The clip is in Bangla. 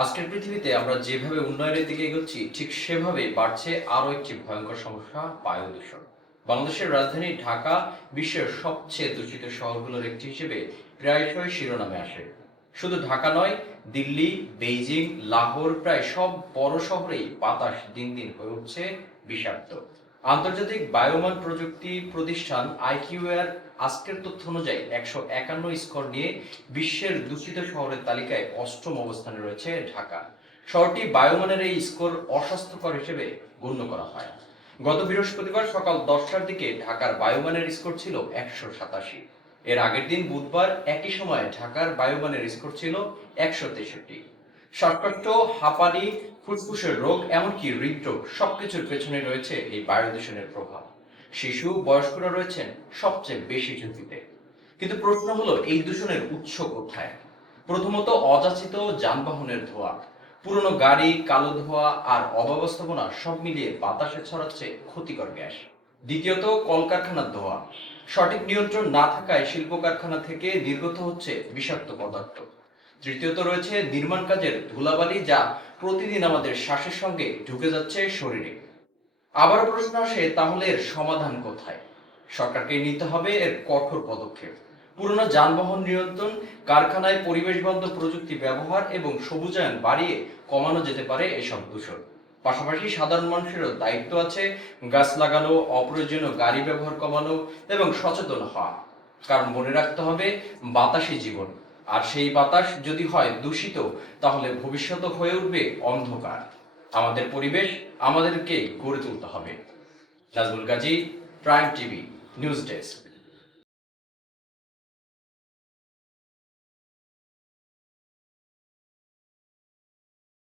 আজকের পৃথিবীতে আমরা যেভাবে উন্নয়নের দিকে এগোচ্ছি ঠিক সেভাবেই বাড়ছে আরও একটি ভয়ঙ্কর সমস্যা, বায়ু দূষণ। বাংলাদেশের রাজধানী ঢাকা বিশ্বের সবচেয়ে দূষিত শহরগুলোর একটি হিসেবে প্রায়শই শিরোনামে আসে। শুধু ঢাকা নয়, দিল্লি, বেইজিং, লাহোর প্রায় সব বড় শহরেই বাতাস দিন দিন হয়ে উঠছে বিষাক্ত। আন্তর্জাতিক বায়ুমান প্রযুক্তি প্রতিষ্ঠান আইকিউ এর আজকের তথ্য অনুযায়ী ১৫১ স্কোর নিয়ে বিশ্বের দূষিত শহরের তালিকায় অষ্টম অবস্থানে রয়েছে ঢাকা। শহরটি বায়ুমানের এই স্কোর অস্বাস্থ্যকর হিসেবে গণ্য করা হয়। গত বৃহস্পতিবার সকাল ১০টার দিকে ঢাকার বায়ুমানের স্কোর ছিল ১৮৭। এর আগের দিন বুধবার একই সময়ে ঢাকার বায়ুমানের স্কোর ছিল ১৬৩। শ্বাসকষ্ট, হাঁপানি, ফুসফুসের রোগ, এমনকি হৃদরোগ সবকিছুর পেছনে রয়েছে এই বায়ু দূষণের প্রভাব। শিশু, বয়স্করা রয়েছেন সবচেয়ে বেশি ঝুঁকিতে। কিন্তু প্রশ্ন হলো, এই দূষণের উৎস কোথায়? প্রথমত, অযাচিত যানবাহনের ধোঁয়া। পুরনো গাড়ি, কালো ধোঁয়া আর অব্যবস্থাপনা সব মিলিয়ে বাতাসে ছড়াচ্ছে ক্ষতিকর গ্যাস। দ্বিতীয়ত, কলকারখানার ধোঁয়া। সঠিক নিয়ন্ত্রণ না থাকায় শিল্প কারখানা থেকে নির্গত হচ্ছে বিষাক্ত পদার্থ। তৃতীয়ত রয়েছে নির্মাণ কাজের ধুলাবালি, যা প্রতিদিন আমাদের শ্বাসের সঙ্গে ঢুকে যাচ্ছে শরীরে। আবার প্রশ্ন আসে, তাহলে এর সমাধান কোথায়? সরকারকে নিতে হবে এর কঠোর পদক্ষেপ। পুরনো যানবাহন নিয়ন্ত্রণ, কারখানায় পরিবেশ বান্ধব প্রযুক্তি ব্যবহার এবং সবুজায়ন বাড়িয়ে কমানো যেতে পারে এসব দূষণ। পাশাপাশি সাধারণ মানুষেরও দায়িত্ব আছে, গাছ লাগানো, অপ্রয়োজনীয় গাড়ি ব্যবহার কমানো এবং সচেতন হওয়া। কারণ মনে রাখতে হবে, বাতাসই জীবন। আর সেই বাতাস যদি হয় দূষিত, তাহলে ভবিষ্যৎ হয়ে উঠবে অন্ধকার। আমাদের পরিবেশ আমাদেরকে গড়ে তুলতে হবে। Nazmul Gazi, prime TV, news desk.